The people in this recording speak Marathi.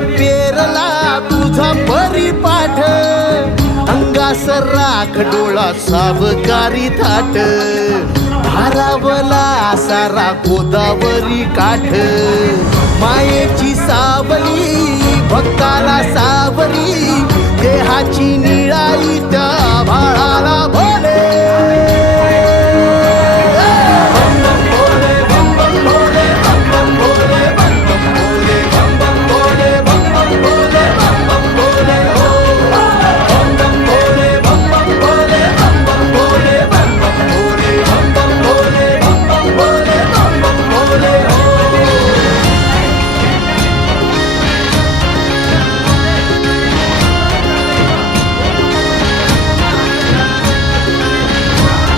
पेरला तुझा परिपाठ, अंगास राख डोळा सावकारी थाट, भारावला सारा गोदावरी काठ, मायेची सावली भक्ताला सावरी, देहाची निळाई त्या भाळाला भोले.